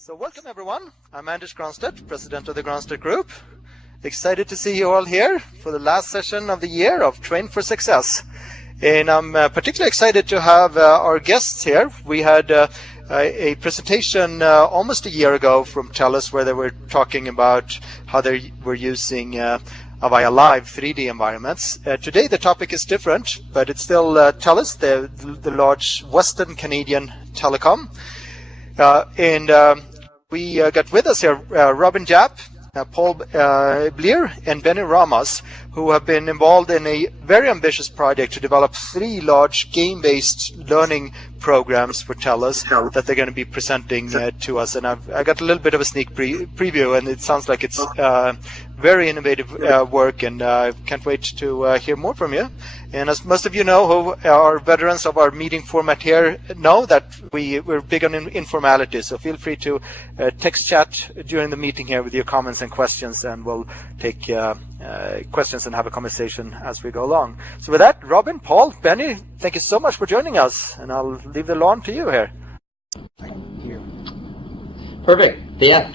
So welcome everyone. I'm Anders Granstedt, President of the Granstedt Group. Excited to see you all here for the last session of the year of Train for Success. And I'm particularly excited to have our guests here. We had a presentation almost a year ago from TELUS where they were talking about how they were using Avaya Live 3D environments. Today the topic is different, but it's still TELUS, the large Western Canadian telecom. We got with us here Robin Japp, Paul Bleier, and Benny Ramos, who have been involved in a very ambitious project to develop 3 large game-based learning programs for TELUS that they're going to be presenting to us. And I got a little bit of a sneak preview, and it sounds like it's very innovative work, and I can't wait to hear more from you. And as most of you know, who are veterans of our meeting format here, know that we're big on informality. So feel free to text chat during the meeting here with your comments and questions, and we'll take questions and have a conversation as we go along. So with that, Robin, Paul, Benny, thank you so much for joining us, and I'll leave the lawn to you here. Perfect. Yeah.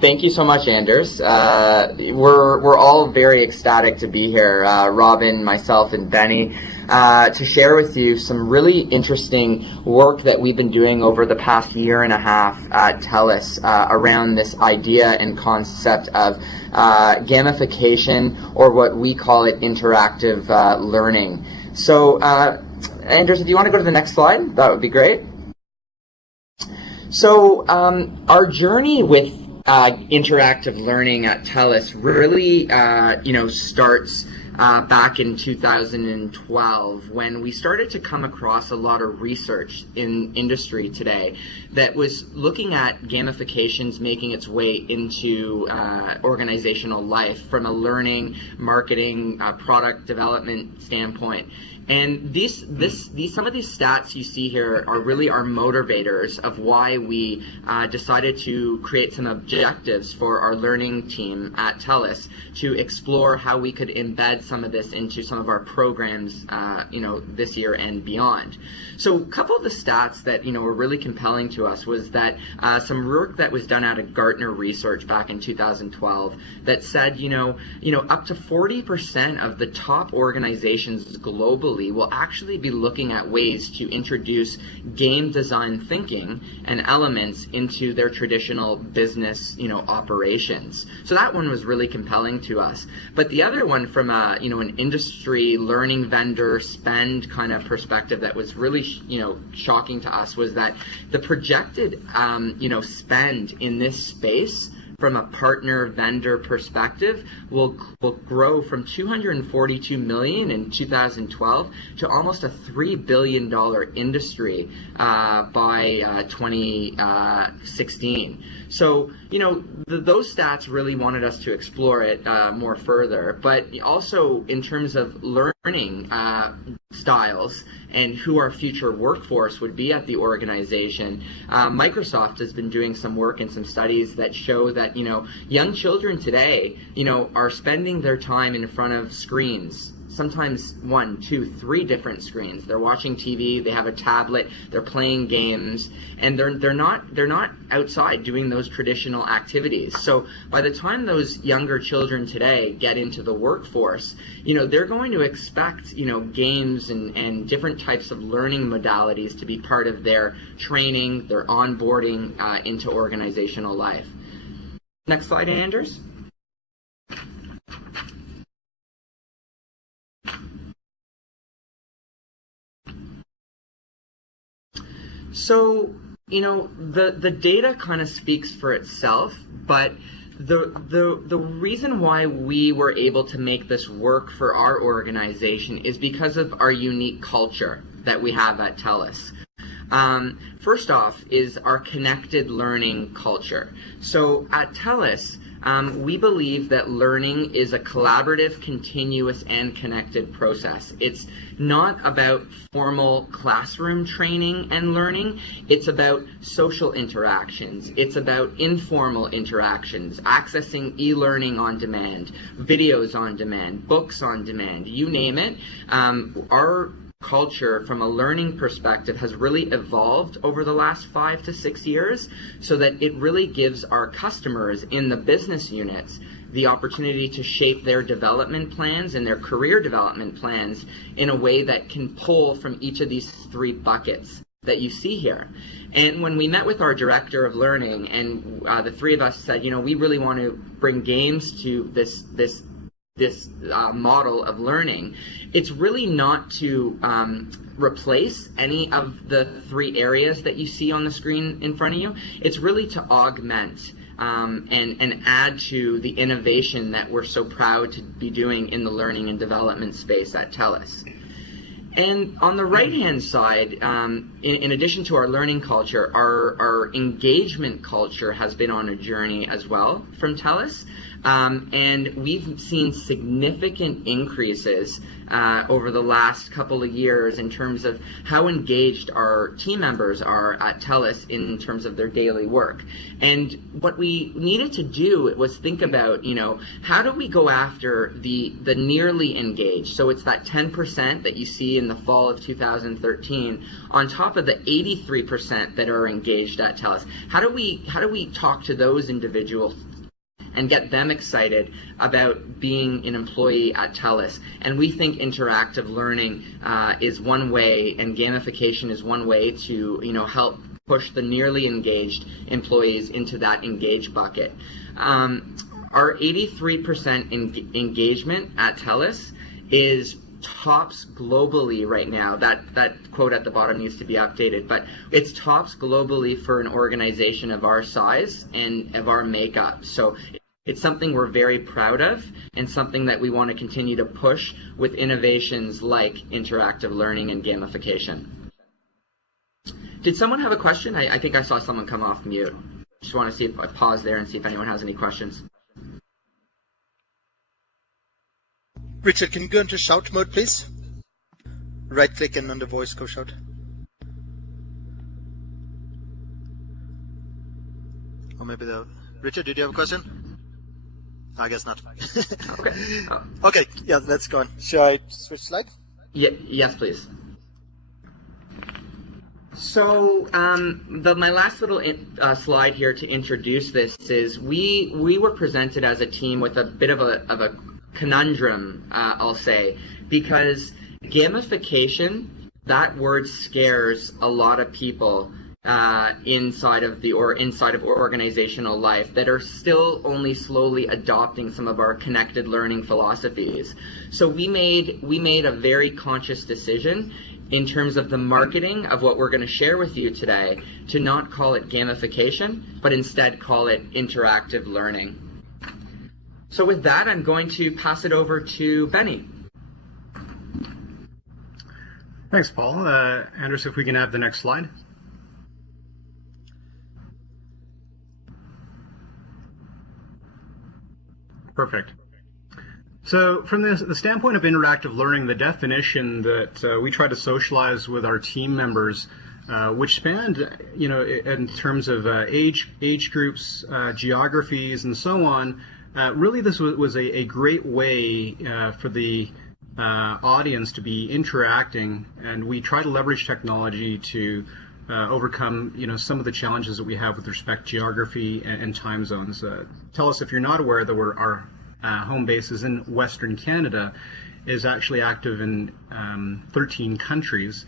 Thank you so much, Anders. We're all very ecstatic to be here, Robin, myself, and Benny, to share with you some really interesting work that we've been doing over the past year and a half at TELUS around this idea and concept of gamification, or what we call it, interactive learning. So, Anders, if you want to go to the next slide, that would be great. So, our journey with interactive learning at TELUS really, starts back in 2012, when we started to come across a lot of research in industry today that was looking at gamifications making its way into organizational life from a learning, marketing, product development standpoint. And some of these stats you see here are really our motivators of why we decided to create some objectives for our learning team at TELUS to explore how we could embed some of this into some of our programs, this year and beyond. So a couple of the stats that were really compelling to us was that some work that was done out of Gartner Research back in 2012 that said up to 40% of the top organizations globally will actually be looking at ways to introduce game design thinking and elements into their traditional business, operations. So that one was really compelling to us. But the other one from an industry learning vendor spend kind of perspective that was really, shocking to us was that the projected, spend in this space from a partner vendor perspective will grow from $242 million in 2012 to almost a $3 billion industry by 2016. So, those stats really wanted us to explore it more further, but also in terms of learning styles and who our future workforce would be at the organization. Microsoft has been doing some work and some studies that show that, young children today, are spending their time in front of screens. Sometimes 1, 2, 3 different screens. They're watching TV, they have a tablet, they're playing games, and they're not outside doing those traditional activities. So by the time those younger children today get into the workforce, they're going to expect, games and different types of learning modalities to be part of their training, their onboarding into organizational life. Next slide, Anders. So, the data kind of speaks for itself, but the reason why we were able to make this work for our organization is because of our unique culture that we have at TELUS. First off is our connected learning culture. So at TELUS, we believe that learning is a collaborative, continuous, and connected process. It's not about formal classroom training and learning. It's about social interactions. It's about informal interactions, accessing e-learning on demand, videos on demand, books on demand, you name it. Our culture from a learning perspective has really evolved over the last 5 to 6 years, so that it really gives our customers in the business units the opportunity to shape their development plans and their career development plans in a way that can pull from each of these 3 buckets that you see here. And when we met with our director of learning, and the 3 of us said, we really want to bring games to this model of learning, it's really not to replace any of the 3 areas that you see on the screen in front of you. It's really to augment and add to the innovation that we're so proud to be doing in the learning and development space at TELUS. And on the right-hand side, in addition to our learning culture, our engagement culture has been on a journey as well from TELUS. And we've seen significant increases over the last couple of years in terms of how engaged our team members are at TELUS in terms of their daily work. And what we needed to do was think about, how do we go after the nearly engaged? So it's that 10% that you see in the fall of 2013 on top of the 83% that are engaged at TELUS. How do we talk to those individuals and get them excited about being an employee at TELUS? And we think interactive learning is one way, and gamification is one way to help push the nearly engaged employees into that engaged bucket. Our 83% engagement at TELUS is tops globally right now. That quote at the bottom needs to be updated, but it's tops globally for an organization of our size and of our makeup. So it's something we're very proud of, and something that we want to continue to push with innovations like interactive learning and gamification. Did someone have a question? I think I saw someone come off mute. Just want to see if I pause there and see if anyone has any questions. Richard, can you go into shout mode, please? Right-click and on the voice, go shout. Or maybe Richard, did you have a question? I guess not. Okay. Okay, yeah, let's go on. Shall I switch slide? Yes, please. So my last little slide here to introduce this is we were presented as a team with a bit of a conundrum, I'll say, because gamification, that word scares a lot of people inside of organizational life that are still only slowly adopting some of our connected learning philosophies. So we made a very conscious decision in terms of the marketing of what we're going to share with you today to not call it gamification, but instead call it interactive learning. So with that, I'm going to pass it over to Benny. Thanks, Paul. Anders, if we can have the next slide. Perfect. So from the standpoint of interactive learning, the definition that we try to socialize with our team members, which spanned, in terms of age groups, geographies, and so on, really this was a great way for the audience to be interacting, and we try to leverage technology to overcome, some of the challenges that we have with respect to geography and time zones. TELUS, if you're not aware, that our home base is in Western Canada, is actually active in 13 countries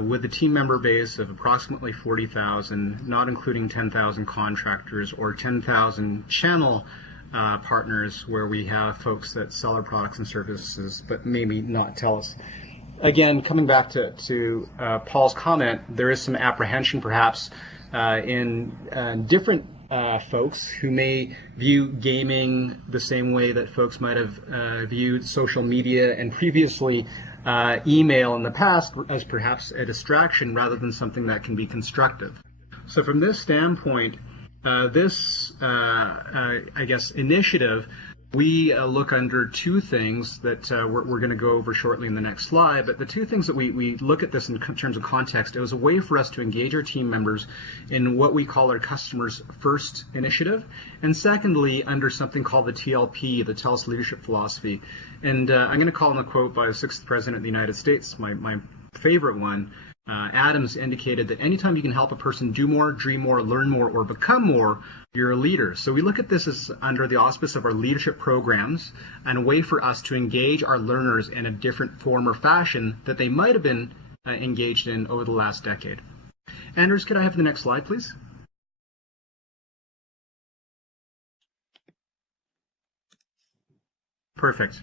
with a team member base of approximately 40,000, not including 10,000 contractors or 10,000 channel partners where we have folks that sell our products and services, but maybe not TELUS. Again, coming back to Paul's comment, there is some apprehension perhaps in different folks who may view gaming the same way that folks might have viewed social media and previously email in the past, as perhaps a distraction rather than something that can be constructive. So from this standpoint, this initiative we look under two things that we're going to go over shortly in the next slide. But the two things that we look at this in terms of context, it was a way for us to engage our team members in what we call our customers first initiative. And secondly, under something called the TLP, the TELUS leadership philosophy. And I'm going to call on a quote by the 6th President of the United States, my favorite one. Adams indicated that anytime you can help a person do more, dream more, learn more, or become more, you're a leader. So we look at this as under the auspice of our leadership programs and a way for us to engage our learners in a different form or fashion that they might have been engaged in over the last decade. Anders, could I have the next slide, please? Perfect.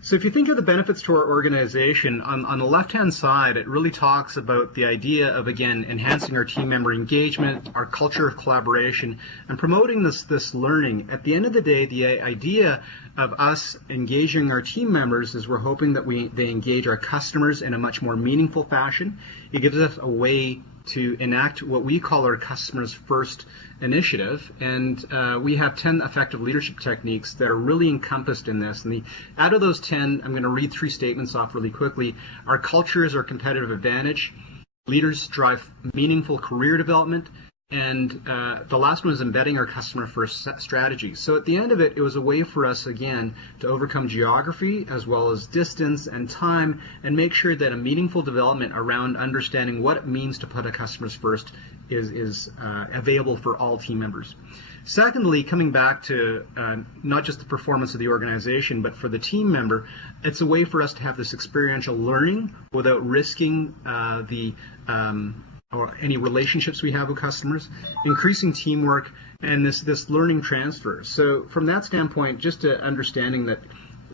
So if you think of the benefits to our organization, on the left-hand side, it really talks about the idea of, again, enhancing our team member engagement, our culture of collaboration, and promoting this learning. At the end of the day, the idea of us engaging our team members is we're hoping that they engage our customers in a much more meaningful fashion. It gives us a way to enact what we call our customers first initiative, and we have 10 effective leadership techniques that are really encompassed in this. And out of those 10, I'm going to read 3 statements off really quickly. Our culture is our competitive advantage. Leaders drive meaningful career development. And the last one is embedding our customer first strategy. So at the end of it, it was a way for us, again, to overcome geography as well as distance and time and make sure that a meaningful development around understanding what it means to put a customers first is available for all team members. Secondly, coming back to not just the performance of the organization, but for the team member, it's a way for us to have this experiential learning without risking or any relationships we have with customers, increasing teamwork, and this learning transfer. So from that standpoint, just understanding that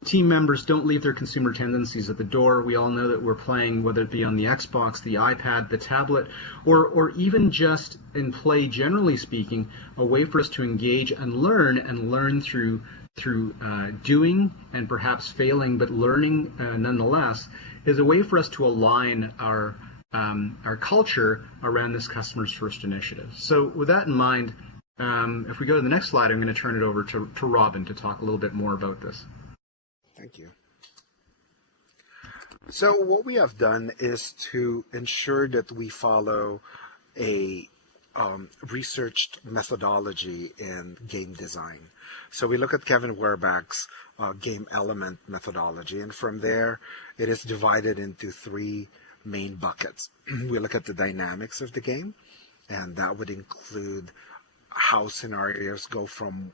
team members don't leave their consumer tendencies at the door. We all know that we're playing, whether it be on the Xbox, the iPad, the tablet, or even just in play, generally speaking, a way for us to engage and learn through doing and perhaps failing, but learning nonetheless, is a way for us to align our culture around this customer's first initiative. So with that in mind, if we go to the next slide, I'm going to turn it over to Robin to talk a little bit more about this. Thank you. So what we have done is to ensure that we follow a researched methodology in game design. So we look at Kevin Werbach's game element methodology, and from there it is divided into 3 main buckets. We look at the dynamics of the game, and that would include how scenarios go from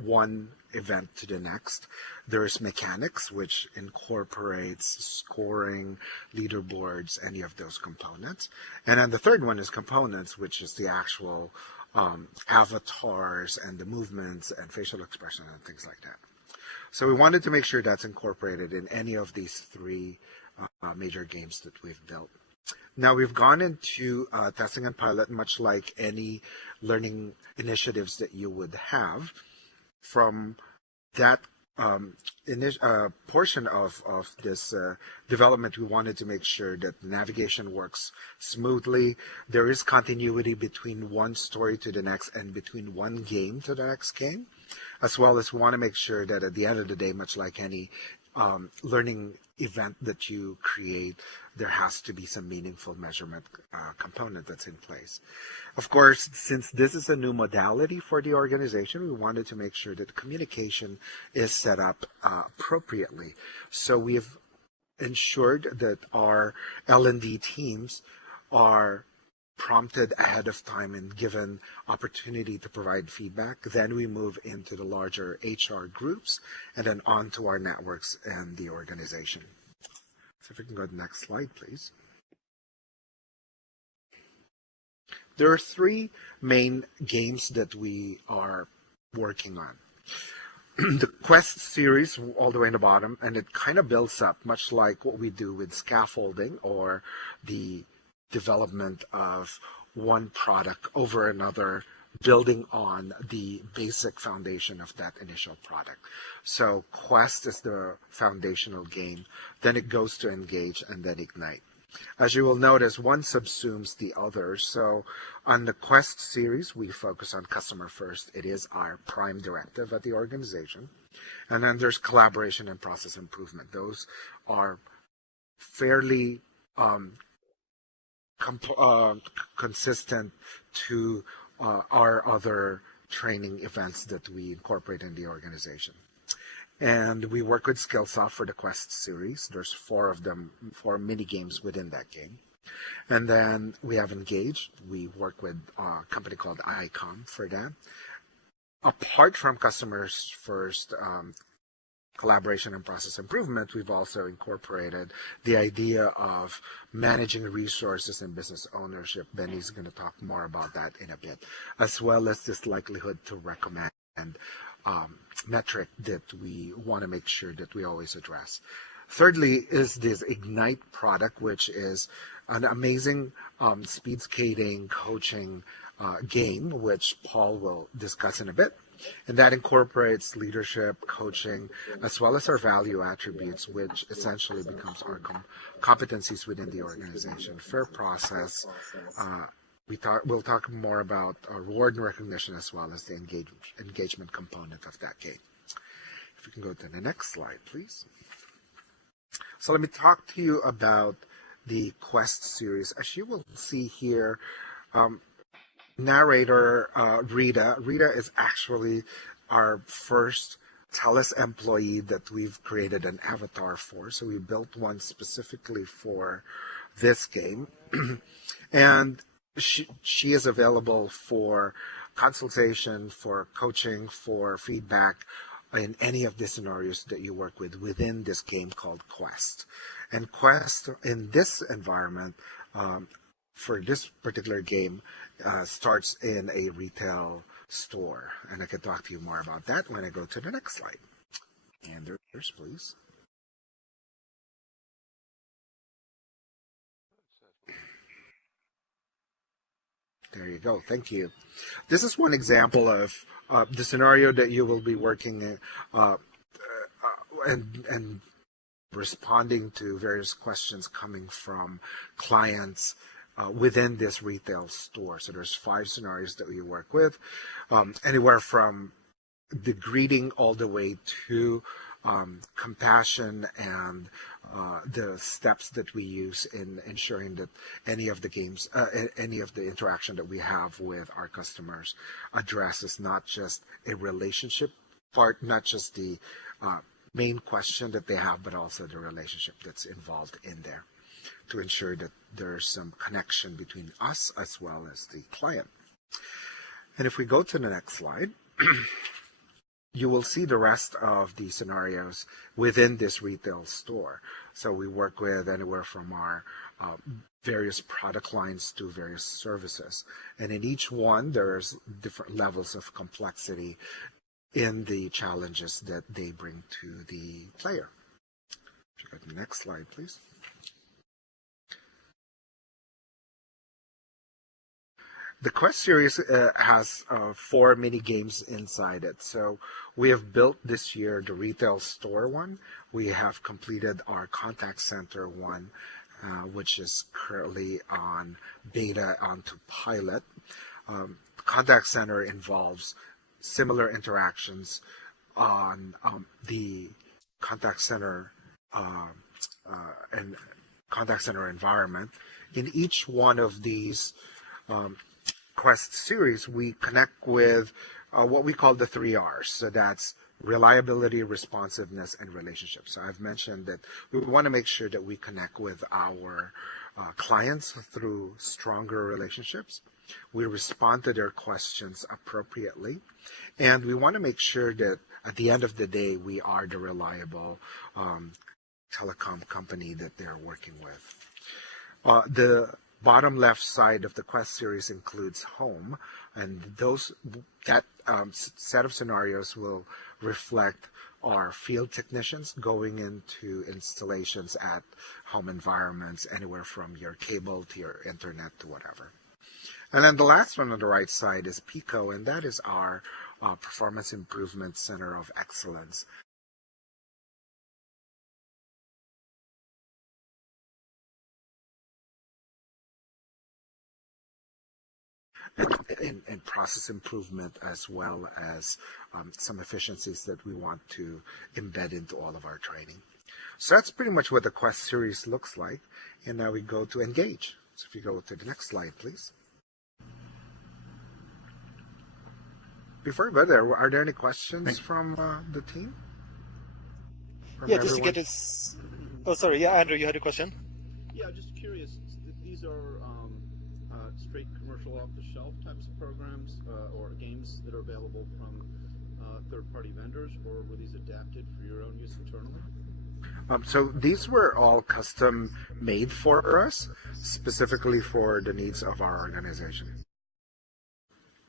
one event to the next. There's mechanics, which incorporates scoring, leaderboards, any of those components. And then the third one is components, which is the actual avatars and the movements and facial expression and things like that. So we wanted to make sure that's incorporated in any of these 3 major games that we've built. Now we've gone into testing and pilot, much like any learning initiatives that you would have. From that portion of this development, we wanted to make sure that navigation works smoothly. There is continuity between one story to the next and between one game to the next game, as well as we want to make sure that at the end of the day, much like any learning event that you create, there has to be some meaningful measurement component that's in place. Of course, since this is a new modality for the organization, we wanted to make sure that communication is set up appropriately. So we've ensured that our L&D teams are prompted ahead of time and given opportunity to provide feedback. Then we move into the larger HR groups and then on to our networks and the organization. So if we can go to the next slide, please. There are 3 main games that we are working on. The Quest series, all the way in the bottom, and it kind of builds up, much like what we do with scaffolding or the development of one product over another, building on the basic foundation of that initial product. So Quest is the foundational game, then it goes to Engage, and then Ignite. As you will notice, one subsumes the other. So on the Quest series, we focus on customer first. It is our prime directive at the organization. And then there's collaboration and process improvement. Those are fairly consistent to our other training events that we incorporate in the organization. And we work with Skillsoft for the Quest series. There's 4 of them, 4 mini games within that game. And then we have Engage. We work with a company called ICOM for that. Apart from customers first collaboration and process improvement, we've also incorporated the idea of managing resources and business ownership. Benny's going to talk more about that in a bit, as well as this likelihood to recommend metric that we want to make sure that we always address. Thirdly is this Ignite product, which is an amazing speed skating coaching game, which Paul will discuss in a bit. And that incorporates leadership, coaching, as well as our value attributes, which essentially becomes our competencies within the organization. Fair process. We'll talk more about reward and recognition, as well as the engagement component of that game. If we can go to the next slide, please. So let me talk to you about the Quest series. As you will see here, narrator Rita. Rita is actually our first TELUS employee that we've created an avatar for. So we built one specifically for this game. And she is available for consultation, for coaching, for feedback in any of the scenarios that you work with within this game called Quest. And Quest in this environment, for this particular game, starts in a retail store. And I can talk to you more about that when I go to the next slide. And there's, please. There you go. Thank you. This is one example of the scenario that you will be working in, and responding to various questions coming from clients within this retail store. So there's 5 scenarios that we work with, anywhere from the greeting all the way to compassion and the steps that we use in ensuring that any of the games, any of the interaction that we have with our customers addresses not just a relationship part, not just the main question that they have, but also the relationship that's involved in there, to ensure that there's some connection between us as well as the client. And if we go to the next slide, you will see the rest of the scenarios within this retail store. So we work with anywhere from our various product lines to various services. And in each one, there's different levels of complexity in the challenges that they bring to the player. Check out the next slide, please. The Quest series has 4 mini games inside it. So we have built this year the retail store one. We have completed our contact center one, which is currently on beta onto pilot. Contact center involves similar interactions on the contact center and contact center environment. In each one of these Quest series, we connect with what we call the 3 R's. So that's reliability, responsiveness, and relationship. So I've mentioned that we want to make sure that we connect with our clients through stronger relationships. We respond to their questions appropriately. And we want to make sure that at the end of the day, we are the reliable telecom company that they're working with. The bottom left side of the Quest series includes home, and that set of scenarios will reflect our field technicians going into installations at home environments, anywhere from your cable to your internet to whatever. And then the last one on the right side is PICO, and that is our Performance Improvement Center of Excellence. and process improvement, as well as some efficiencies that we want to embed into all of our training. So that's pretty much what the Quest series looks like. And now we go to Engage. So if you go to the next slide, please. Before we go there, are there any questions from the team? From yeah, just everyone? to get this. Oh, sorry. Yeah, Andrew, you had a question? Yeah, just curious. These are straight commercial off-the-shelf types of programs or games that are available from third-party vendors, or were these adapted for your own use internally? So these were all custom made for us, specifically for the needs of our organization.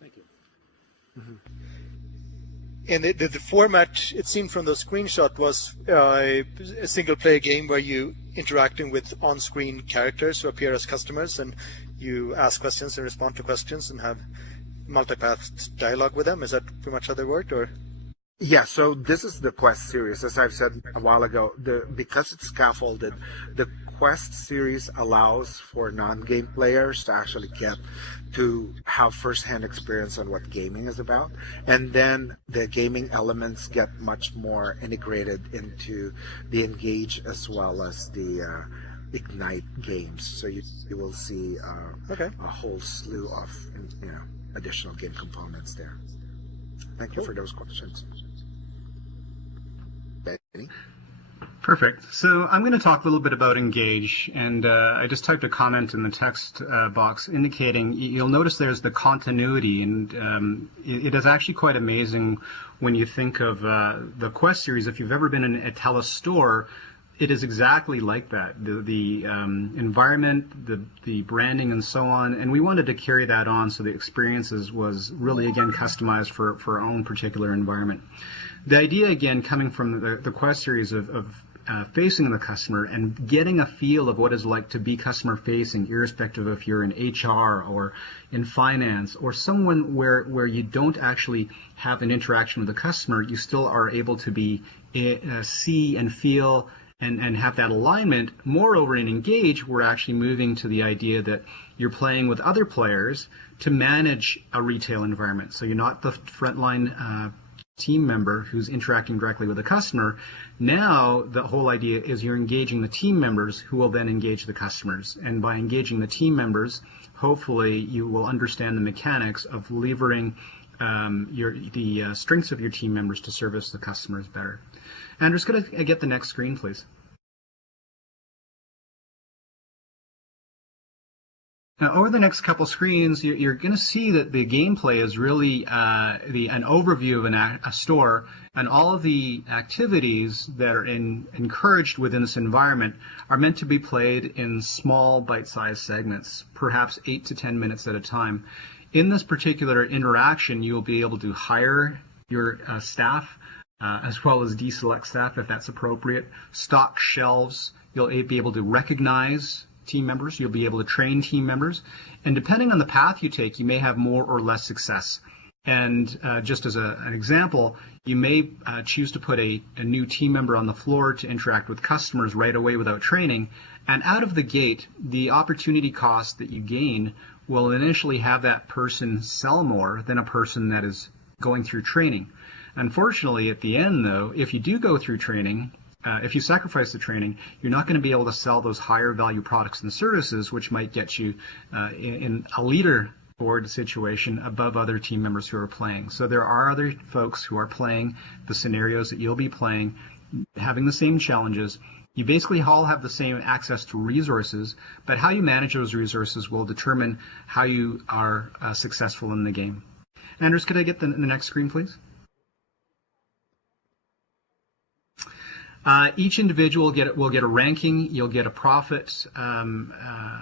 Thank you. Mm-hmm. And the format, it seemed from the screenshot, was a single-player game where you interacting with on-screen characters who appear as customers, and you ask questions and respond to questions and have multipath dialogue with them. Is that pretty much how they worked, or? Yeah, so this is the Quest series. As I've said a while ago, because it's scaffolded, the Quest series allows for non-game players to actually get to have first-hand experience on what gaming is about. And then the gaming elements get much more integrated into the Engage as well as the Ignite games. So you will see a whole slew of additional game components there. Thank you for those questions. Benny? Perfect. So I'm going to talk a little bit about Engage, and I just typed a comment in the text box indicating, you'll notice there's the continuity, and it is actually quite amazing when you think of the Quest series. If you've ever been in a TELUS store, it is exactly like that. The environment, the branding, and so on. And we wanted to carry that on so the experiences was really, again, customized for our own particular environment. The idea, again, coming from the Quest series of facing the customer and getting a feel of what it's like to be customer facing, irrespective if you're in HR or in finance or someone where you don't actually have an interaction with the customer, you still are able to be see and feel and have that alignment. Moreover, in Engage, we're actually moving to the idea that you're playing with other players to manage a retail environment. So you're not the frontline team member who's interacting directly with the customer. Now the whole idea is you're engaging the team members who will then engage the customers. And by engaging the team members, hopefully you will understand the mechanics of levering the strengths of your team members to service the customers better. Andrew's going to get the next screen, please. Now, over the next couple screens, you're going to see that the gameplay is really an overview of a store, and all of the activities that are encouraged within this environment are meant to be played in small bite-sized segments, perhaps 8 to 10 minutes at a time. In this particular interaction, you'll be able to hire your staff, as well as deselect staff if that's appropriate, stock shelves, you'll be able to recognize team members, you'll be able to train team members, and depending on the path you take, you may have more or less success. And just as an example, you may choose to put a new team member on the floor to interact with customers right away without training, and out of the gate, the opportunity cost that you gain will initially have that person sell more than a person that is going through training. Unfortunately, at the end, though, if you do go through training, if you sacrifice the training, you're not going to be able to sell those higher value products and services, which might get you in a leaderboard situation above other team members who are playing. So there are other folks who are playing the scenarios that you'll be playing, having the same challenges. You basically all have the same access to resources, but how you manage those resources will determine how you are successful in the game. Anders, could I get the next screen, please? Each individual will get a ranking, you'll get a profit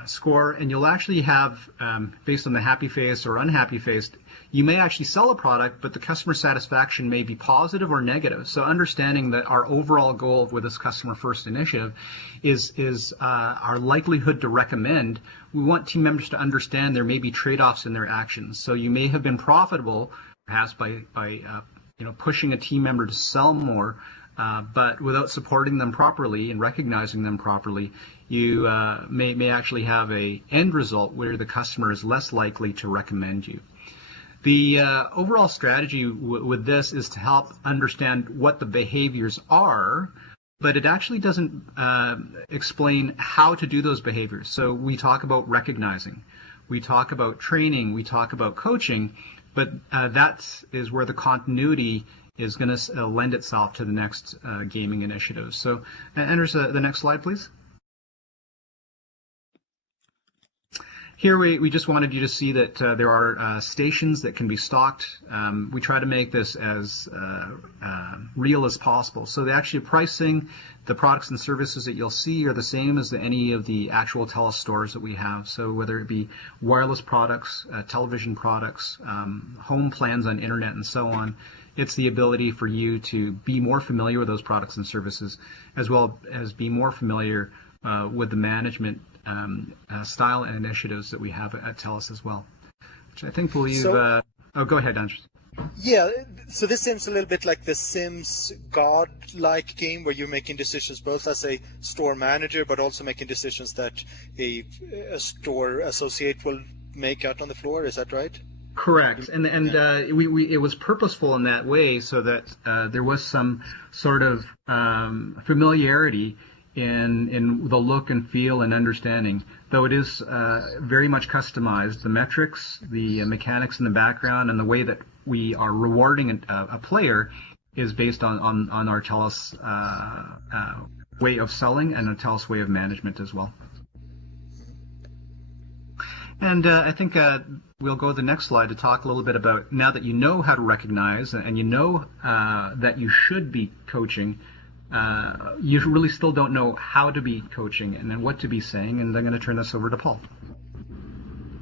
score, and you'll actually have, based on the happy face or unhappy face, you may actually sell a product, but the customer satisfaction may be positive or negative. So understanding that our overall goal with this customer first initiative is our likelihood to recommend. We want team members to understand there may be trade-offs in their actions. So you may have been profitable, perhaps by pushing a team member to sell more, but without supporting them properly and recognizing them properly, you may actually have a end result where the customer is less likely to recommend you. The overall strategy with this is to help understand what the behaviors are, but it actually doesn't explain how to do those behaviors. So we talk about recognizing, we talk about training, we talk about coaching, but that is where the continuity is going to lend itself to the next gaming initiatives. So, Anders, the next slide, please. Here we just wanted you to see that there are stations that can be stocked. We try to make this as real as possible. So the actual pricing, the products and services that you'll see are the same as any of the actual TELUS stores that we have. So whether it be wireless products, television products, home plans on internet and so on, it's the ability for you to be more familiar with those products and services, as well as be more familiar with the management style and initiatives that we have at TELUS as well, which I think will leave. Oh, go ahead, Andrew. Yeah, so this seems a little bit like the Sims God-like game where you're making decisions both as a store manager, but also making decisions that a store associate will make out on the floor. Is that right? Correct, and it was purposeful in that way so that there was some sort of familiarity in the look and feel and understanding, though it is very much customized. The metrics, the mechanics in the background, and the way that we are rewarding a player is based on our TELUS way of selling and a TELUS way of management as well. And I think we'll go to the next slide to talk a little bit about, now that you know how to recognize and you know that you should be coaching, you really still don't know how to be coaching and then what to be saying, and I'm going to turn this over to Paul.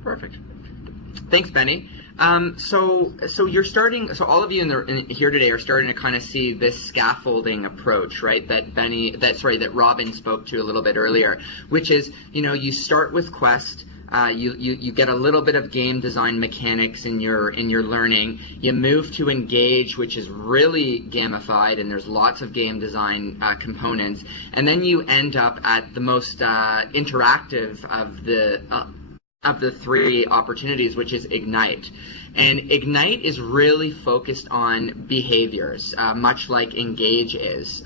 Perfect. Thanks, Benny. So you're starting. So all of you here today are starting to kind of see this scaffolding approach, right? That Robin spoke to a little bit earlier, which is, you start with Quest. You get a little bit of game design mechanics in your learning. You move to Engage, which is really gamified, and there's lots of game design components. And then you end up at the most interactive of the three opportunities, which is Ignite. And Ignite is really focused on behaviors, much like Engage is,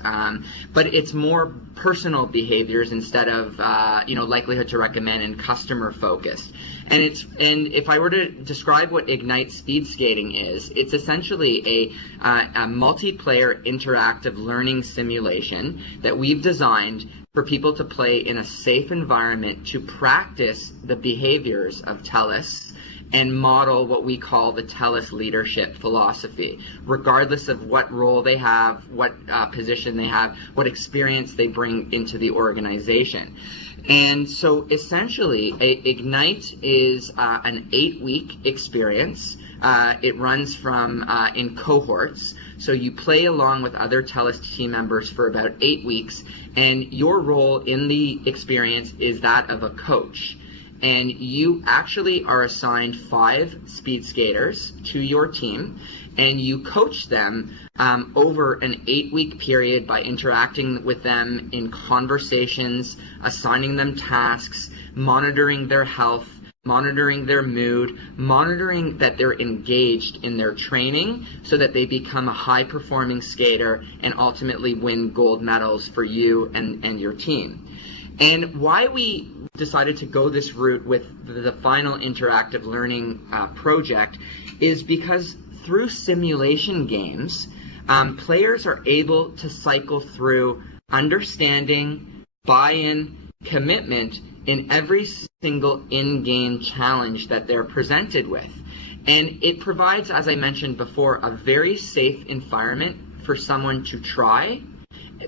but it's more personal behaviors instead of likelihood to recommend and customer focused. And if I were to describe what Ignite speed skating is, it's essentially a multiplayer interactive learning simulation that we've designed for people to play in a safe environment to practice the behaviors of TELUS and model what we call the TELUS leadership philosophy, regardless of what role they have, what position they have, what experience they bring into the organization. And so essentially, Ignite is an 8-week experience. It runs from in cohorts. So you play along with other TELUS team members for about 8 weeks, and your role in the experience is that of a coach. And you actually are assigned 5 speed skaters to your team, and you coach them over an 8-week period by interacting with them in conversations, assigning them tasks, monitoring their health, monitoring their mood, monitoring that they're engaged in their training so that they become a high-performing skater and ultimately win gold medals for you and your team. And why we decided to go this route with the final interactive learning project is because through simulation games, players are able to cycle through understanding, buy-in, commitment in every single in-game challenge that they're presented with. And it provides, as I mentioned before, a very safe environment for someone to try.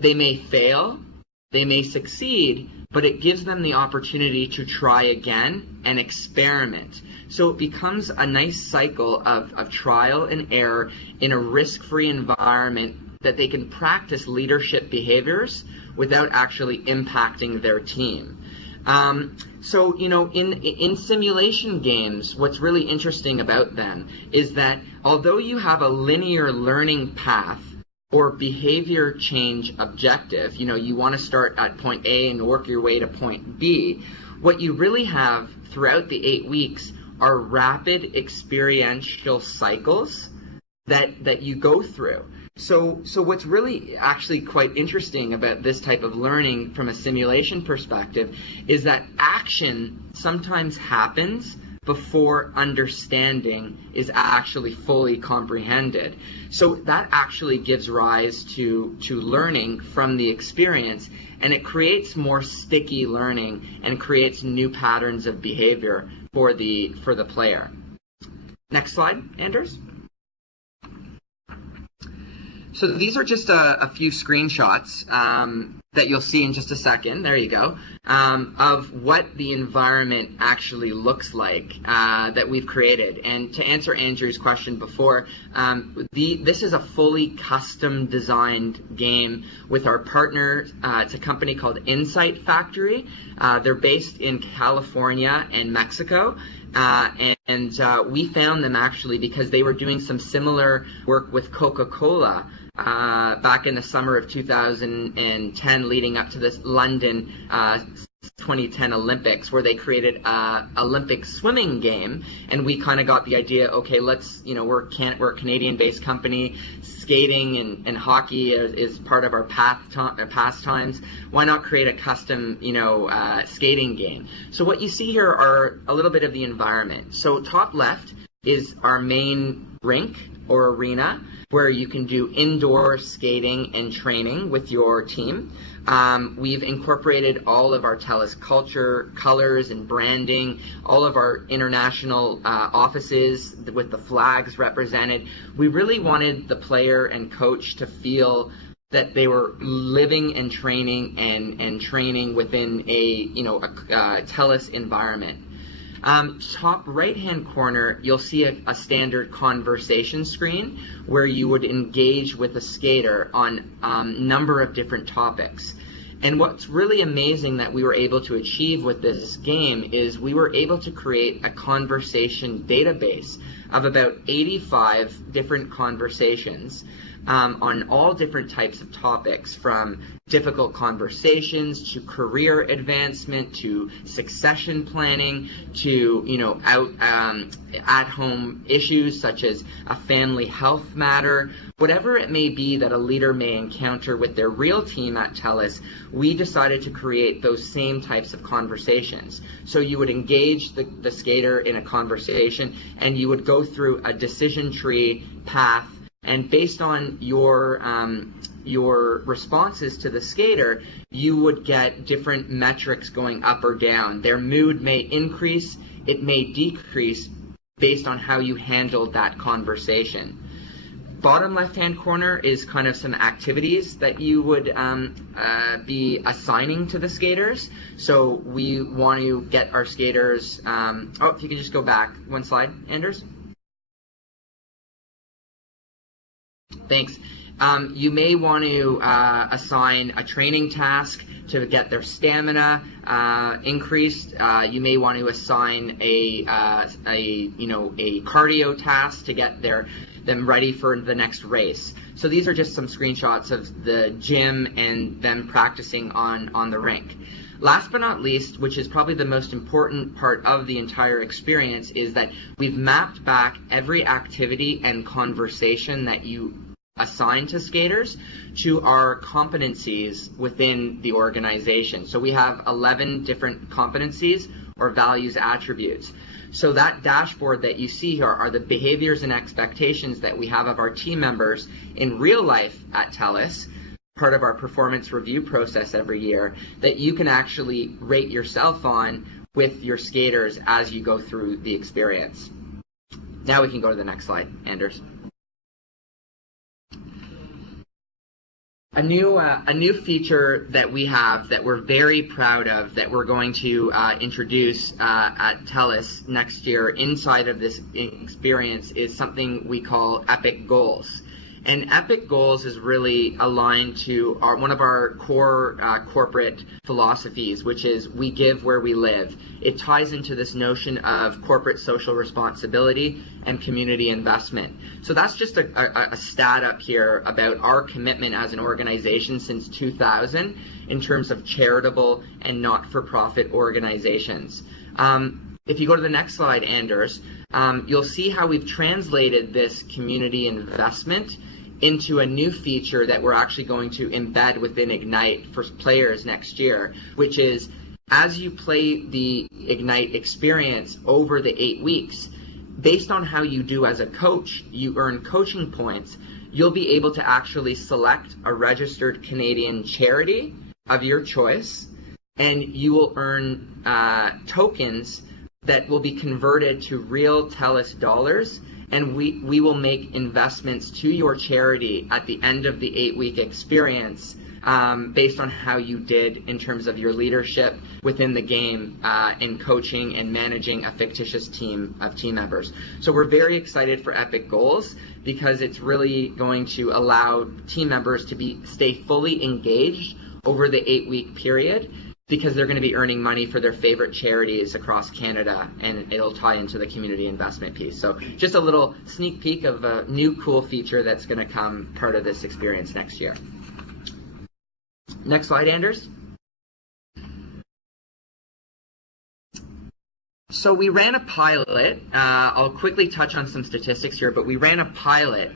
They may fail, they may succeed, but it gives them the opportunity to try again and experiment. So it becomes a nice cycle of trial and error in a risk-free environment that they can practice leadership behaviors without actually impacting their team. So, in simulation games, what's really interesting about them is that although you have a linear learning path or behavior change objective. You want to start at point A and work your way to point B. What you really have throughout the 8 weeks are rapid experiential cycles that you go through. So what's really actually quite interesting about this type of learning from a simulation perspective is that action sometimes happens before understanding is actually fully comprehended. So that actually gives rise to learning from the experience, and it creates more sticky learning and creates new patterns of behavior for the player. Next slide, Anders. So these are just a few screenshots that you'll see in just a second. There you go. Of what the environment actually looks like that we've created. And to answer Andrew's question before, this is a fully custom designed game with our partner. It's a company called Insight Factory. They're based in California and Mexico. And we found them actually because they were doing some similar work with Coca-Cola back in the summer of 2010, leading up to this London 2010 Olympics, where they created a Olympic swimming game. And we kind of got the idea, okay, let's, we're a Canadian-based company. Skating and hockey is part of our pastimes. Why not create a custom, skating game? So what you see here are a little bit of the environment. So top left is our main rink or arena, where you can do indoor skating and training with your team. We've incorporated all of our TELUS culture, colors, and branding, all of our international offices with the flags represented. We really wanted the player and coach to feel that they were living and training within a TELUS environment. Top right-hand corner, you'll see a standard conversation screen where you would engage with a skater on a number of different topics. And what's really amazing that we were able to achieve with this game is we were able to create a conversation database of about 85 different conversations on all different types of topics, from difficult conversations to career advancement to succession planning to at-home issues such as a family health matter. Whatever it may be that a leader may encounter with their real team at TELUS, we decided to create those same types of conversations. So you would engage the skater in a conversation, and you would go through a decision tree path, and based on your responses to the skater, you would get different metrics going up or down. Their mood may increase, it may decrease based on how you handled that conversation. Bottom left-hand corner is kind of some activities that you would be assigning to the skaters. So we want to get our skaters, if you could just go back one slide, Anders. Thanks. You may want to assign a training task to get their stamina increased. You may want to assign a cardio task to get them ready for the next race. So these are just some screenshots of the gym and them practicing on the rink. Last but not least, which is probably the most important part of the entire experience, is that we've mapped back every activity and conversation that you assign to skaters to our competencies within the organization. So we have 11 different competencies or values attributes. So that dashboard that you see here are the behaviors and expectations that we have of our team members in real life at TELUS, part of our performance review process every year, that you can actually rate yourself on with your skaters as you go through the experience. Now we can go to the next slide, Anders. A new feature that we have that we're very proud of, that we're going to introduce at TELUS next year inside of this experience, is something we call Epic Goals. And EPIC goals is really aligned to one of our core corporate philosophies, which is we give where we live. It ties into this notion of corporate social responsibility and community investment. So that's just a stat up here about our commitment as an organization since 2000 in terms of charitable and not-for-profit organizations. If you go to the next slide, Anders, you'll see how we've translated this community investment into a new feature that we're actually going to embed within Ignite for players next year, which is as you play the Ignite experience over the 8 weeks, based on how you do as a coach, you earn coaching points. You'll be able to actually select a registered Canadian charity of your choice, and you will earn tokens that will be converted to real TELUS dollars, and we will make investments to your charity at the end of the 8-week experience based on how you did in terms of your leadership within the game in coaching and managing a fictitious team of team members. So we're very excited for EPIC Goals because it's really going to allow team members to stay fully engaged over the 8-week period, because they're going to be earning money for their favorite charities across Canada, and it'll tie into the community investment piece. So just a little sneak peek of a new cool feature that's going to come part of this experience next year. Next slide, Anders. So we ran a pilot. I'll quickly touch on some statistics here, but we ran a pilot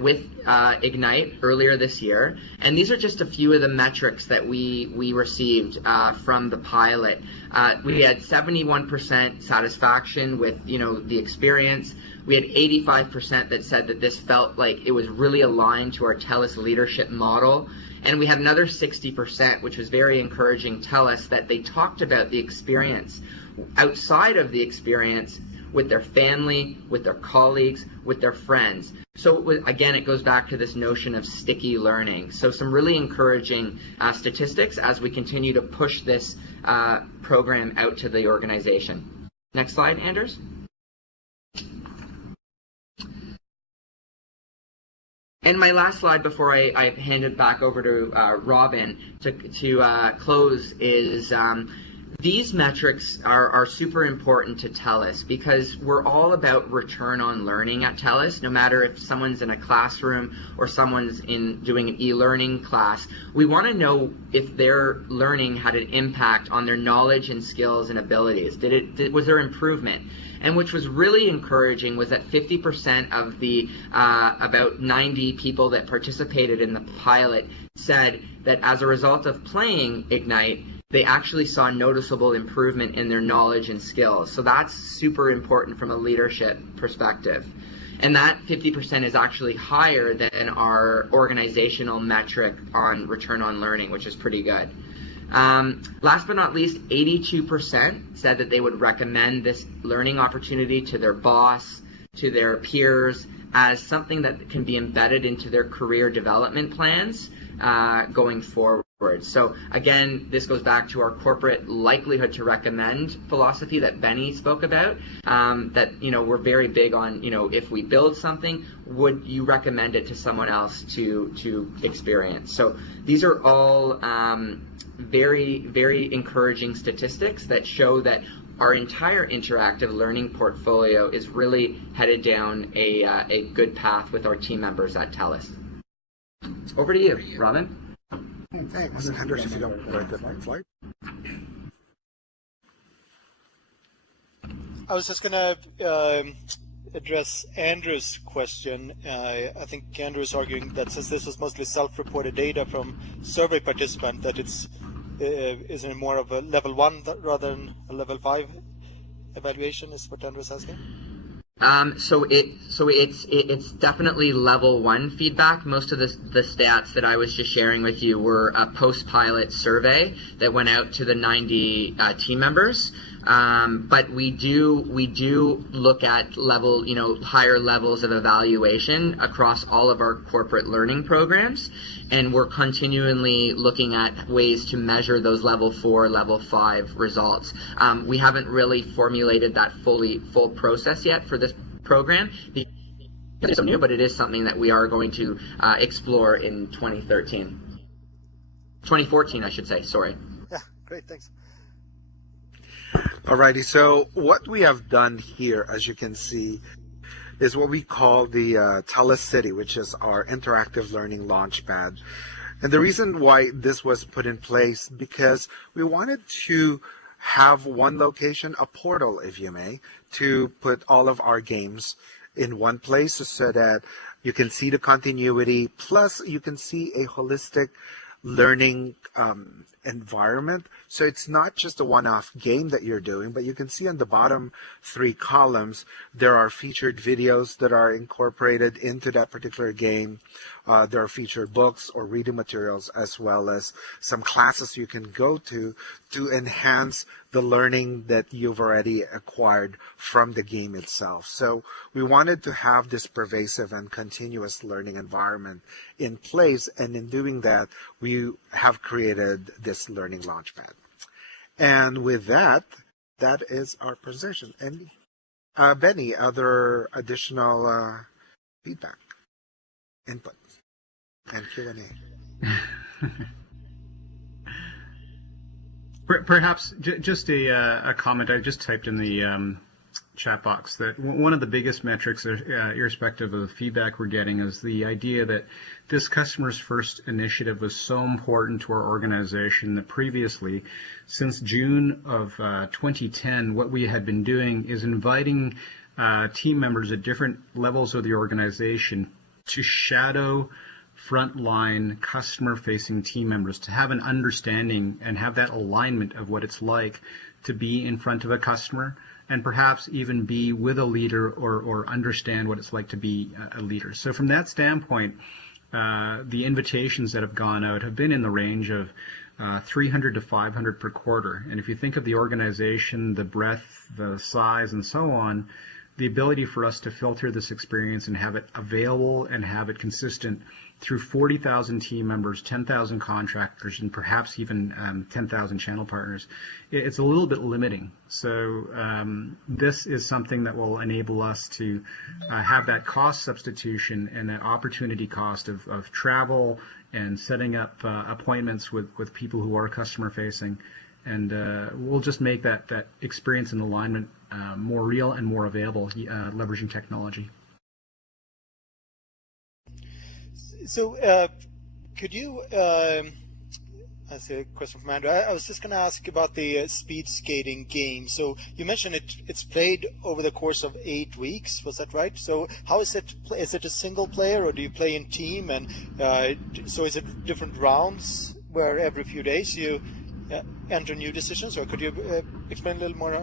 with Ignite earlier this year, and these are just a few of the metrics that we received from the pilot. We had 71% satisfaction with the experience. We had 85% that said that this felt like it was really aligned to our TELUS leadership model. And we had another 60%, which was very encouraging, tell us that they talked about the experience outside of the experience with their family, with their colleagues, with their friends. So again, it goes back to this notion of sticky learning. So some really encouraging statistics as we continue to push this program out to the organization. Next slide, Anders. And my last slide before I hand it back over to Robin to close is these metrics are super important to TELUS because we're all about return on learning at TELUS. No matter if someone's in a classroom or someone's doing an e-learning class, we want to know if their learning had an impact on their knowledge and skills and abilities. Was there improvement? And which was really encouraging was that 50% of the about 90 people that participated in the pilot said that as a result of playing Ignite, they actually saw noticeable improvement in their knowledge and skills. So that's super important from a leadership perspective. And that 50% is actually higher than our organizational metric on return on learning, which is pretty good. Last but not least, 82% said that they would recommend this learning opportunity to their boss, to their peers, as something that can be embedded into their career development plans going forward. So again, this goes back to our corporate likelihood to recommend philosophy that Benny spoke about, that we're very big on, if we build something, would you recommend it to someone else to experience? So these are all very, very encouraging statistics that show that our entire interactive learning portfolio is really headed down a good path with our team members at TELUS. Over to you, Robin. Thanks. Anders, if you don't write that next slide. I was just going to address Andrew's question. I think Andrew's arguing that since this was mostly self-reported data from survey participants, that isn't it more of a level 1 rather than a level 5 evaluation, is what Andrew's asking? So it's definitely level 1 feedback. Most of the stats that I was just sharing with you were a post-pilot survey that went out to the 90 team members. But we do look at higher levels of evaluation across all of our corporate learning programs, and we're continually looking at ways to measure those level 4, level 5 results. We haven't really formulated that full process yet for this program. so new, but it is something that we are going to explore in 2014, I should say. Sorry. Yeah, great, thanks. Alrighty, so what we have done here, as you can see, is what we call the TELUS City, which is our interactive learning launchpad. And the reason why this was put in place, because we wanted to have one location, a portal, if you may, to put all of our games in one place so that you can see the continuity, plus you can see a holistic learning environment. So it's not just a one-off game that you're doing, but you can see on the bottom 3 columns, there are featured videos that are incorporated into that particular game. There are featured books or reading materials, as well as some classes you can go to enhance the learning that you've already acquired from the game itself. So we wanted to have this pervasive and continuous learning environment in place, and in doing that, we have created this learning launchpad. And with that, that is our presentation. And Benny, other additional feedback, input, and Q&A. Perhaps just a comment. I just typed in the chat box that one of the biggest metrics, irrespective of the feedback we're getting, is the idea that this Customers First initiative was so important to our organization that previously, since June of 2010, what we had been doing is inviting team members at different levels of the organization to shadow frontline customer-facing team members, to have an understanding and have that alignment of what it's like to be in front of a customer, and perhaps even be with a leader or understand what it's like to be a leader. So from that standpoint, the invitations that have gone out have been in the range of 300 to 500 per quarter. And if you think of the organization, the breadth, the size, and so on, the ability for us to filter this experience and have it available and have it consistent through 40,000 team members, 10,000 contractors, and perhaps even 10,000 channel partners, it's a little bit limiting. So this is something that will enable us to have that cost substitution and that opportunity cost of travel and setting up appointments with people who are customer facing. And we'll just make that experience and alignment more real and more available, leveraging technology. So, could you, I see a question from Andrew. I was just going to ask about the speed skating game. So you mentioned it's played over the course of 8 weeks. Was that right? So how is it? Is it a single player, or do you play in team? And so is it different rounds where every few days you enter new decisions? Or could you explain a little more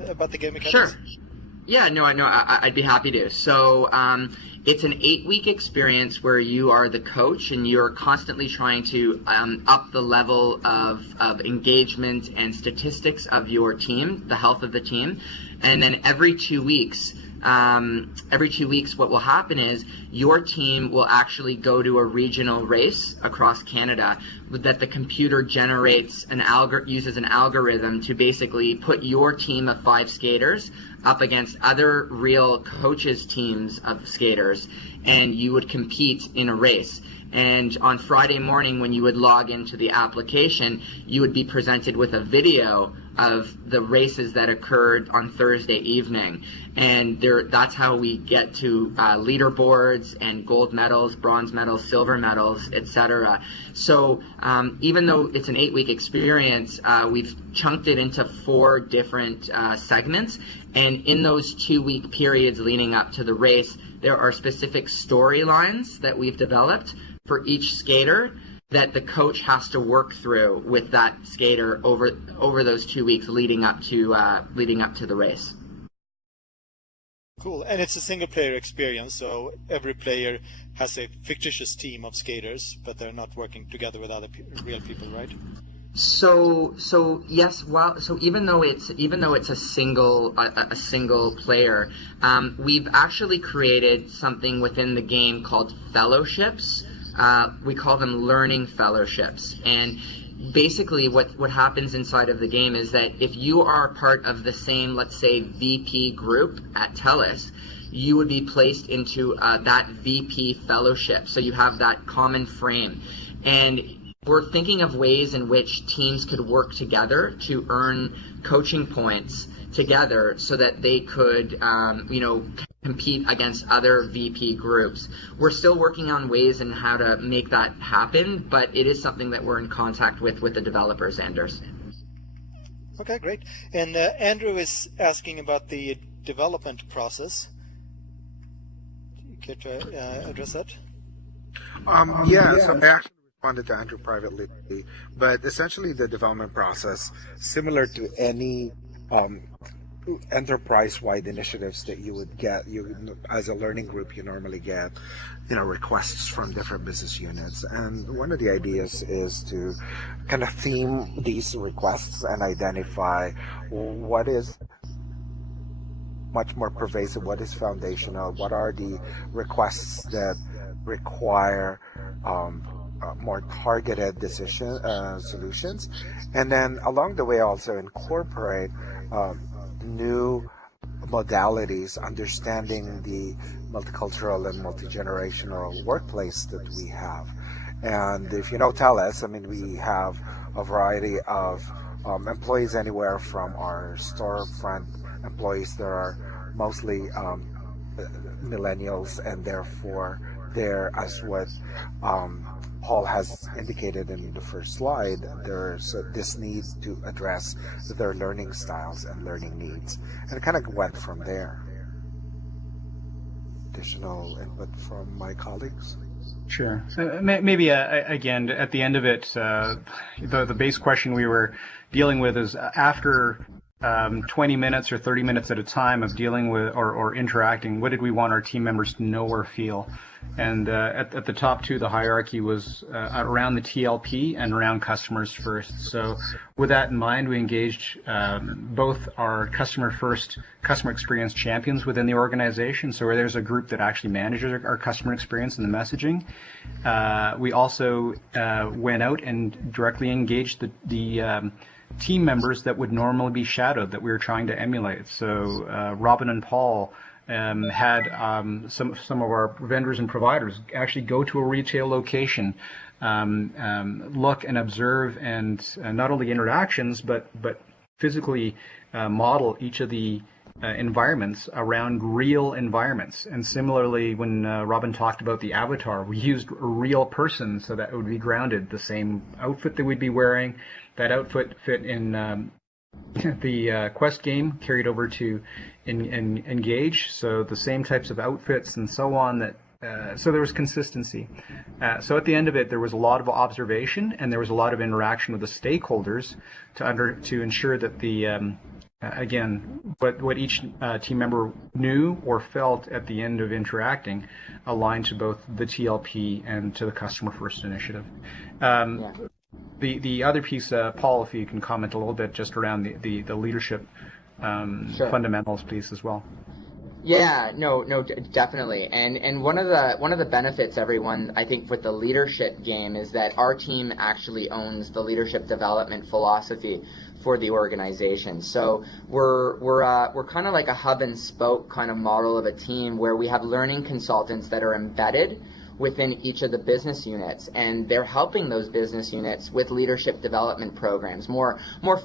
about the game mechanics? Sure. Yeah, no, I'd be happy to. So it's an 8-week experience where you are the coach and you're constantly trying to up the level of engagement and statistics of your team, the health of the team. And then every 2 weeks, what will happen is your team will actually go to a regional race across Canada that the computer generates uses an algorithm to basically put your team of 5 skaters up against other real coaches' teams of skaters, and you would compete in a race. And on Friday morning, when you would log into the application, you would be presented with a video of the races that occurred on Thursday evening. And that's how we get to leaderboards and gold medals, bronze medals, silver medals, etc. So even though it's an 8-week experience, we've chunked it into 4 different segments. And in those 2-week periods leading up to the race, there are specific storylines that we've developed for each skater that the coach has to work through with that skater over those 2 weeks leading up to the race. Cool, and it's a single player experience, so every player has a fictitious team of skaters, but they're not working together with other real people, right? So yes. Well, so even though it's a single player, we've actually created something within the game called fellowships. We call them learning fellowships, and basically what happens inside of the game is that if you are part of the same, let's say, VP group at TELUS, you would be placed into that VP fellowship. So you have that common frame. And we're thinking of ways in which teams could work together to earn coaching points together so that they could, compete against other VP groups. We're still working on ways and how to make that happen, but it is something that we're in contact with the developers, Anders. Okay, great. And Andrew is asking about the development process. Do you care to address that? So I actually responded to Andrew privately, but essentially the development process, similar to any enterprise-wide initiatives that you would get, as a learning group, you normally get, requests from different business units. And one of the ideas is to kind of theme these requests and identify what is much more pervasive, what is foundational, what are the requests that require more targeted solutions, and then along the way also incorporate new modalities, understanding the multicultural and multi-generational workplace that we have. And if you know TELUS, we have a variety of employees, anywhere from our storefront employees that are mostly millennials, and therefore there, as what Paul has indicated in the first slide, there's this need to address their learning styles and learning needs. And it kind of went from there. Additional input from my colleagues? Sure. Maybe, again, at the end of it, the base question we were dealing with is after 20 minutes or 30 minutes at a time of dealing with or interacting, what did we want our team members to know or feel? And at the top two, the hierarchy was around the TLP and around customers first. So with that in mind, we engaged both our customer experience champions within the organization. So where there's a group that actually manages our customer experience and the messaging. We also went out and directly engaged the team members that would normally be shadowed, that we were trying to emulate. So Robin and Paul had some of our vendors and providers actually go to a retail location, look and observe, and not only interactions but physically model each of the environments around real environments. And similarly, when Robin talked about the avatar, we used a real person so that it would be grounded. The same outfit that we'd be wearing, that outfit fit in the Quest game, carried over to Engage, so the same types of outfits and so on. So there was consistency. So at the end of it, there was a lot of observation and there was a lot of interaction with the stakeholders to ensure that the again, what each team member knew or felt at the end of interacting aligned to both the TLP and to the customer first initiative. The other piece, Paul, if you can comment a little bit just around the leadership Sure. fundamentals piece as well. Yeah, no, definitely. And one of the benefits, everyone, I think, with the leadership game is that our team actually owns the leadership development philosophy for the organization. So we're kind of like a hub and spoke kind of model of a team where we have learning consultants that are embedded within each of the business units, and they're helping those business units with leadership development programs, more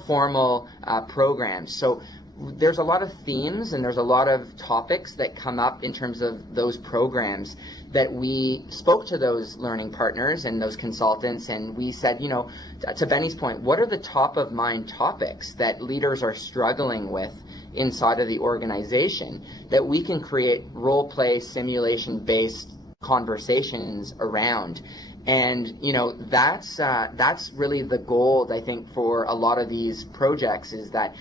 formal programs. So there's a lot of themes and there's a lot of topics that come up in terms of those programs that we spoke to those learning partners and those consultants, and we said, to Benny's point, what are the top of mind topics that leaders are struggling with inside of the organization that we can create role play simulation based conversations around? And that's really the goal, I think, for a lot of these projects, is that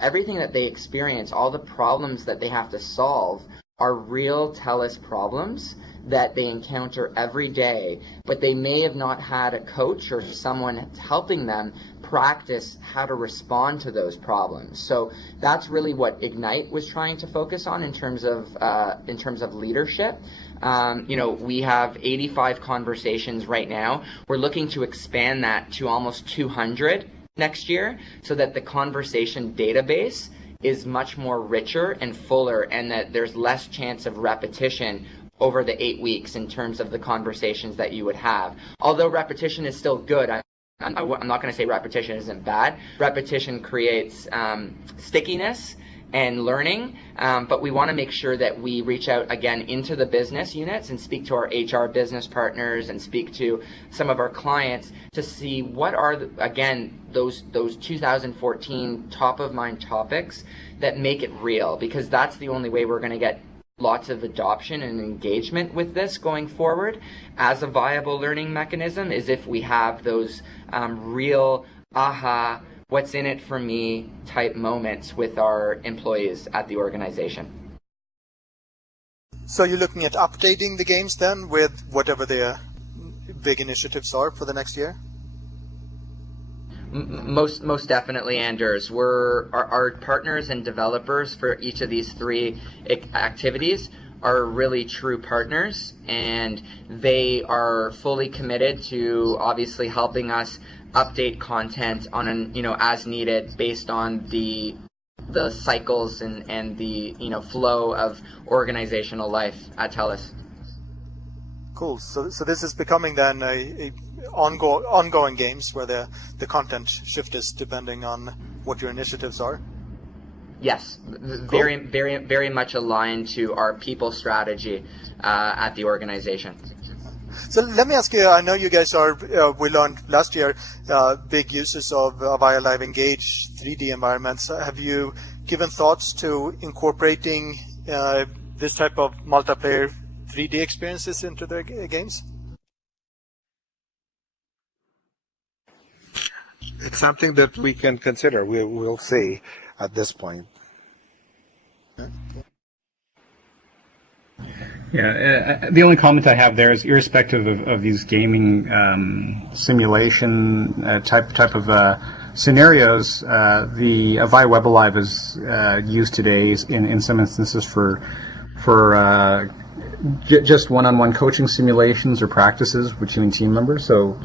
everything that they experience, all the problems that they have to solve, are real TELUS problems that they encounter every day, but they may have not had a coach or someone helping them practice how to respond to those problems. So that's really what Ignite was trying to focus on in terms of leadership. We have 85 conversations right now. We're looking to expand that to almost 200 next year, so that the conversation database is much more richer and fuller, and that there's less chance of repetition over the 8 weeks in terms of the conversations that you would have. Although repetition is still good, I'm not going to say repetition isn't bad. Repetition creates stickiness and learning, but we want to make sure that we reach out again into the business units and speak to our HR business partners and speak to some of our clients to see what are those 2014 top of mind topics that make it real, because that's the only way we're going to get lots of adoption and engagement with this going forward as a viable learning mechanism, is if we have those real aha, what's in it for me type moments with our employees at the organization. So you're looking at updating the games then with whatever the big initiatives are for the next year? Most definitely, Anders. Our partners and developers for each of these three activities are really true partners, and they are fully committed to obviously helping us update content on as needed based on the cycles and the flow of organizational life at TELUS. Cool. So this is becoming then a ongoing games where the content shift is depending on what your initiatives are. Yes, Cool. very much aligned to our people strategy at the organization. So let me ask you, I know you guys are, we learned last year, big users of Avaya Live Engage 3D environments. Have you given thoughts to incorporating this type of multiplayer 3D experiences into the games? It's something that we can consider. We'll see at this point. Yeah, the only comment I have there is, irrespective of these gaming simulation type of scenarios, the Avaya Web Alive is used today in some instances for just one-on-one coaching simulations or practices between team members. So,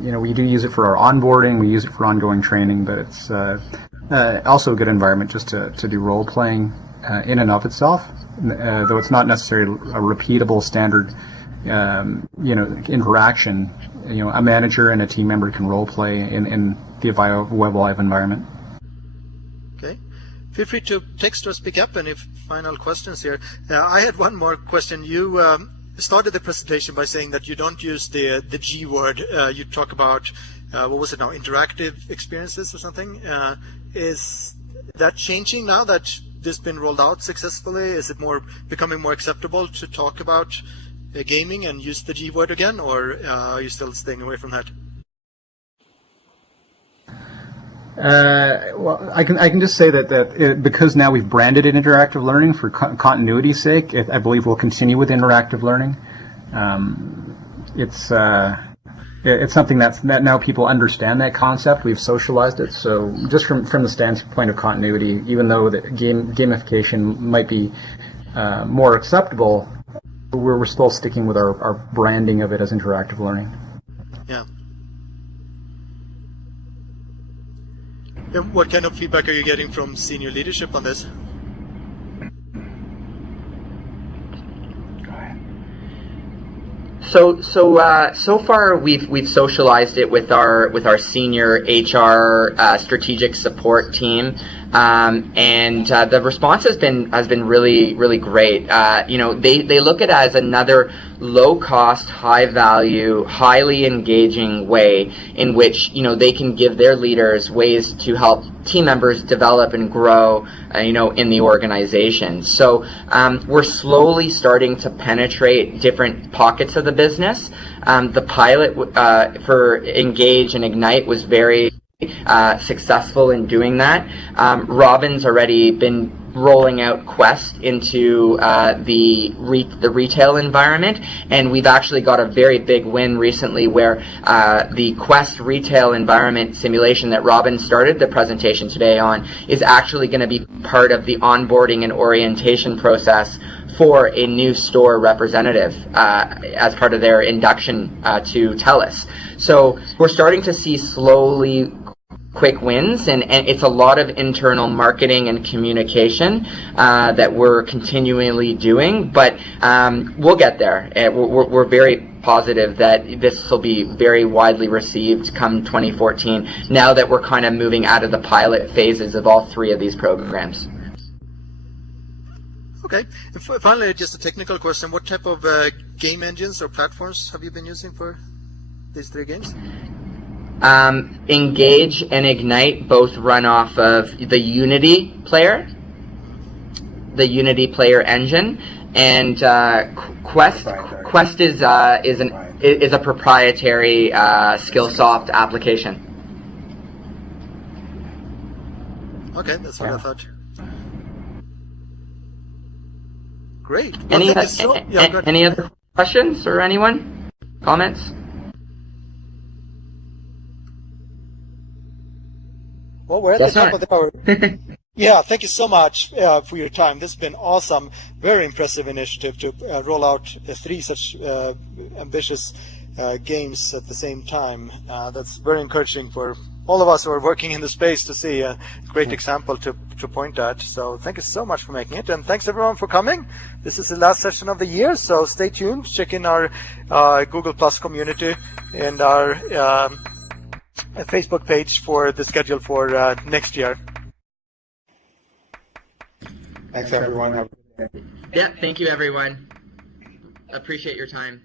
we do use it for our onboarding, we use it for ongoing training, but it's also a good environment just to do role-playing in and of itself, though it's not necessarily a repeatable standard, interaction. A manager and a team member can role-play in the Avaya Web Live environment. Okay. Feel free to text or speak up any final questions here. I had one more question. You started the presentation by saying that you don't use the G word. You talk about, what was it now, interactive experiences or something. Is that changing now that this has been rolled out successfully? Is it becoming more acceptable to talk about gaming and use the G word again, or are you still staying away from that? Well, I can just say that because now we've branded it interactive learning for continuity's sake, I believe we'll continue with interactive learning. It's something that now people understand that concept. We've socialized it. So just from the standpoint of continuity, even though the gamification might be more acceptable, we're still sticking with our branding of it as interactive learning. Yeah. And what kind of feedback are you getting from senior leadership on this? So far we've socialized it with our senior HR strategic support team, and the response has been really great. They look at it as another low cost, high value, highly engaging way in which they can give their leaders ways to help team members develop and grow in the organization. So we're slowly starting to penetrate different pockets of the business. The pilot for Engage and Ignite was very successful in doing that. Robin's already been rolling out Quest into the retail environment, and we've actually got a very big win recently where the Quest retail environment simulation that Robin started the presentation today on is actually going to be part of the onboarding and orientation process for a new store representative as part of their induction to TELUS. So we're starting to see slowly quick wins, and it's a lot of internal marketing and communication that we're continually doing, but we'll get there. We're very positive that this will be very widely received come 2014, now that we're kind of moving out of the pilot phases of all three of these programs. Okay. And finally, just a technical question. What type of game engines or platforms have you been using for these three games? Engage and Ignite both run off of the Unity player engine, and Quest is a proprietary Skillsoft application. Okay, that's what I thought. Great. Well, any other questions or anyone? Comments? Well, we're at the top of the hour. Yeah, thank you so much for your time. This has been awesome. Very impressive initiative to roll out three such ambitious games at the same time. That's very encouraging for all of us who are working in the space to see a great example to point at. So thank you so much for making it, and thanks everyone for coming. This is the last session of the year, so stay tuned. Check in our Google Plus community and our Facebook page for the schedule for next year. Thanks everyone. Yeah, thank you everyone. Appreciate your time.